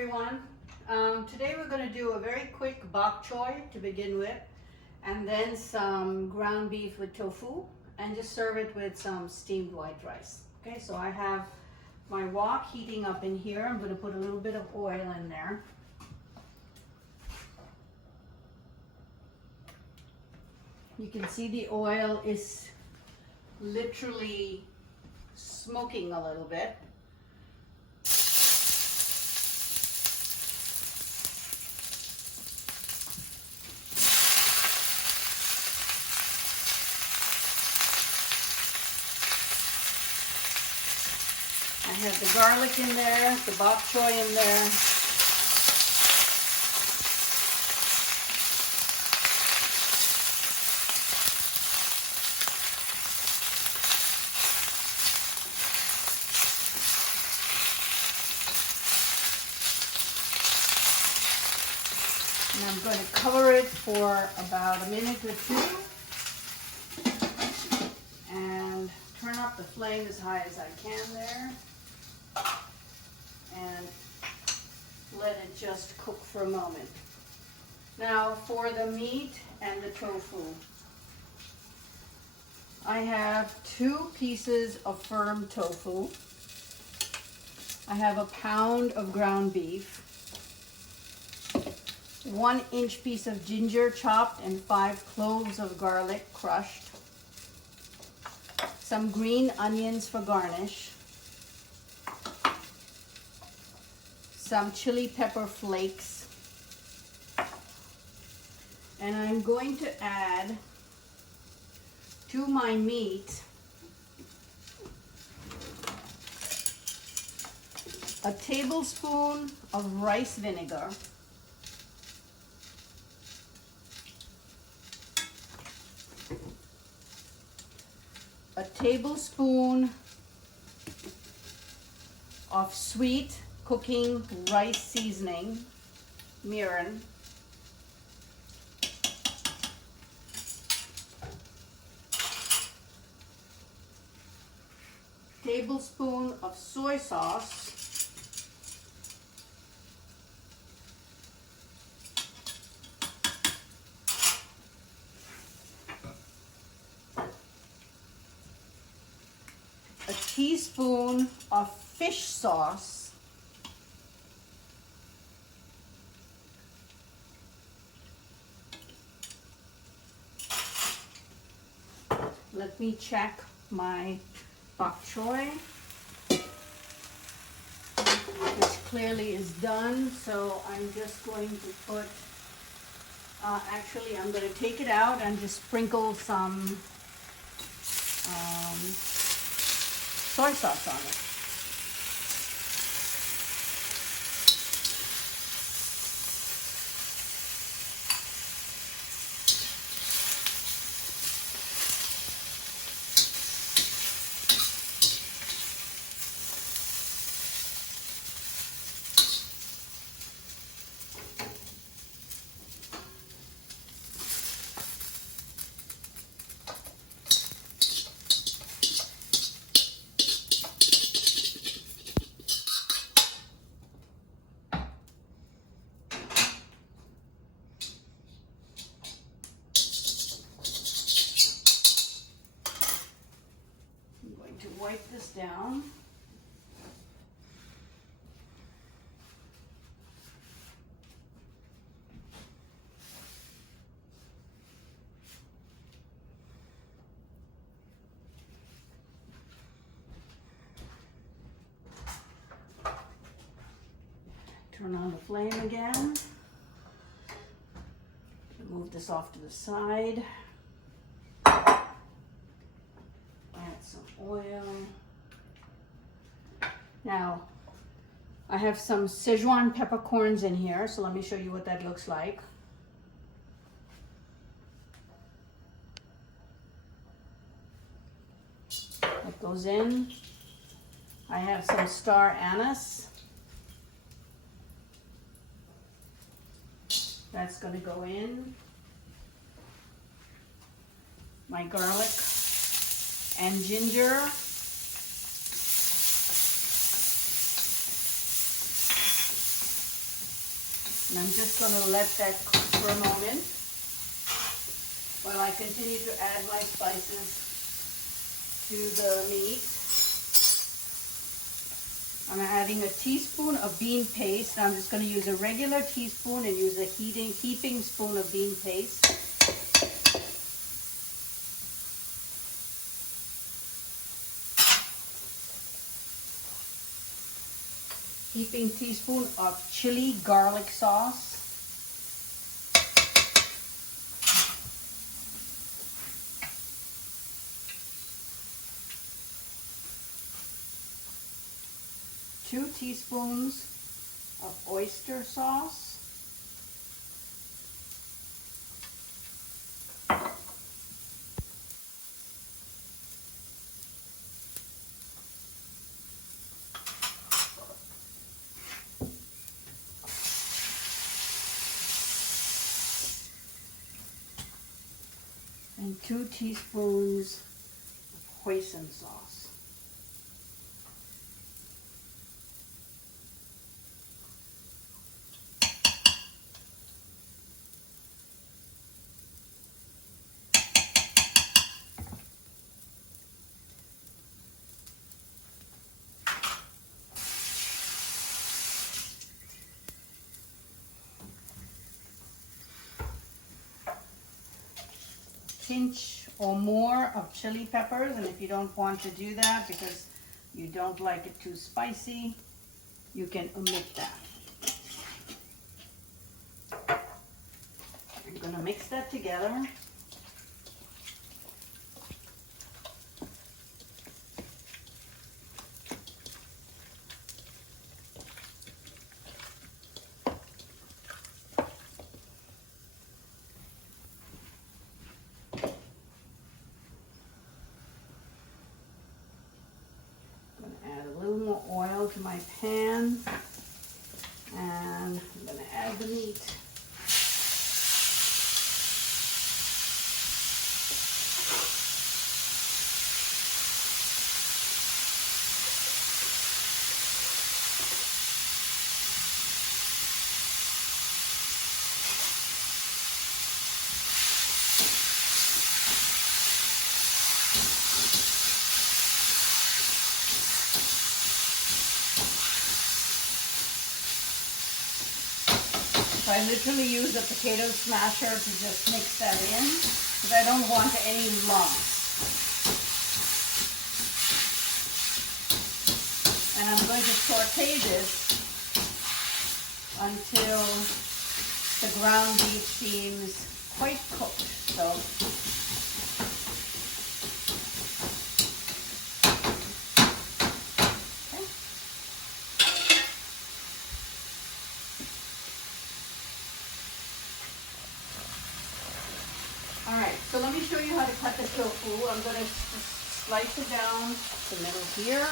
everyone. Today we're going to do a very quick bok choy to begin with, and then some ground beef with tofu, and just serve it with some steamed white rice. Okay, so I have my wok heating up in here. I'm going to put a little bit of oil in there. You can see the oil is literally smoking a little bit. I have the garlic in there, the bok choy in there. And I'm going to cover it for about a minute or two and turn up the flame as high as I can there and let it just cook for a moment. Now for the meat and the tofu, I have 2 pieces of firm tofu. I have a pound of ground beef, 1-inch piece of ginger chopped, and 5 cloves of garlic crushed, some green onions for garnish, some chili pepper flakes, and I'm going to add to my meat a tablespoon of rice vinegar, a tablespoon of sweet cooking rice seasoning, mirin, tablespoon of soy sauce, a teaspoon of fish sauce, let me check my bok choy, which clearly is done. So I'm just going to put, actually I'm going to take it out and just sprinkle some soy sauce on it. Wipe this down. Turn on the flame again. Move this off to the side. Some oil. Now, I have some Szechuan peppercorns in here, so let me show you what that looks like. That goes in. I have some star anise. That's going to go in. My garlic and ginger. And I'm just going to let that cook for a moment while I continue to add my spices to the meat. I'm adding a teaspoon of bean paste. I'm just going to use a regular teaspoon and use a heaping spoon of bean paste. Heaping teaspoon of chili garlic sauce. Two teaspoons of oyster sauce. And 2 teaspoons of hoisin sauce. Pinch or more of chili peppers, and if you don't want to do that because you don't like it too spicy, you can omit that. I'm going to mix that together. Oil to my pan, and I'm going to add the meat. So I literally use a potato smasher to just mix that in because I don't want any lumps. And I'm going to saute this until the ground beef seems quite cooked. So alright, so let me show you how to cut the tofu. I'm going to slice it down the middle here,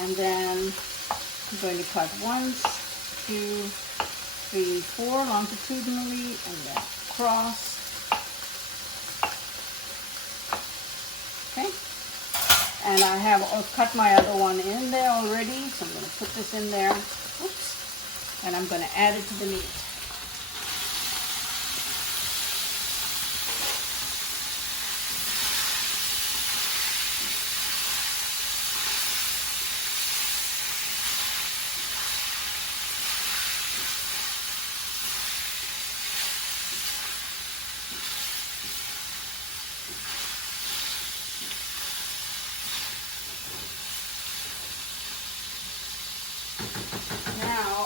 and then I'm going to cut 1, 2, 3, 4 longitudinally, and then across. Okay, and I have cut my other one in there already, so I'm going to put this in there. Oops, and I'm going to add it to the meat.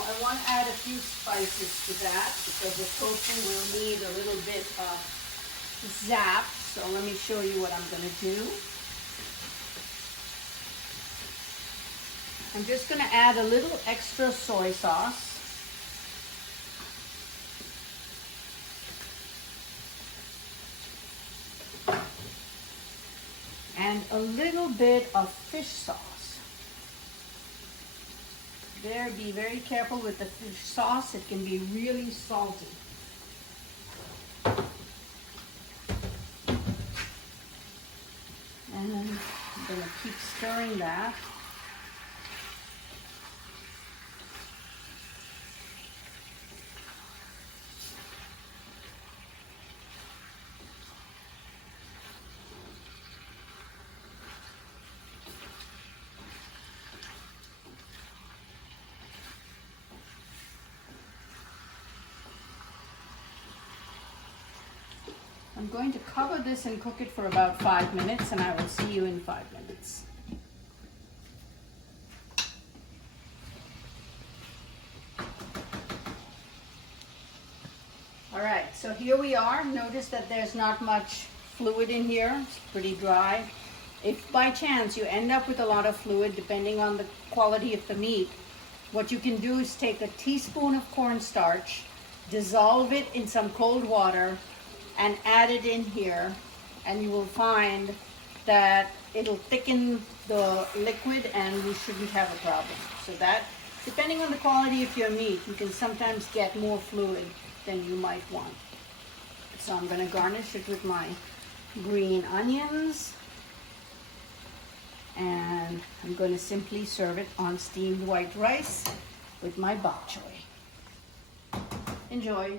I want to add a few spices to that because the tofu will need a little bit of zap. So let me show you what I'm going to do. I'm just going to add a little extra soy sauce. And a little bit of fish sauce. There, be very careful with the fish sauce. It can be really salty. And I'm going to keep stirring that. going to cover this and cook it for about 5 minutes, and I will see you in 5 minutes. All right, so here we are. Notice that there's not much fluid in here. It's pretty dry. If by chance you end up with a lot of fluid, depending on the quality of the meat, what you can do is take a teaspoon of cornstarch, dissolve it in some cold water, and add it in here, and you will find that it'll thicken the liquid and you shouldn't have a problem. So that, depending on the quality of your meat, you can sometimes get more fluid than you might want. So I'm going to garnish it with my green onions, and I'm going to simply serve it on steamed white rice with my bok choy. Enjoy.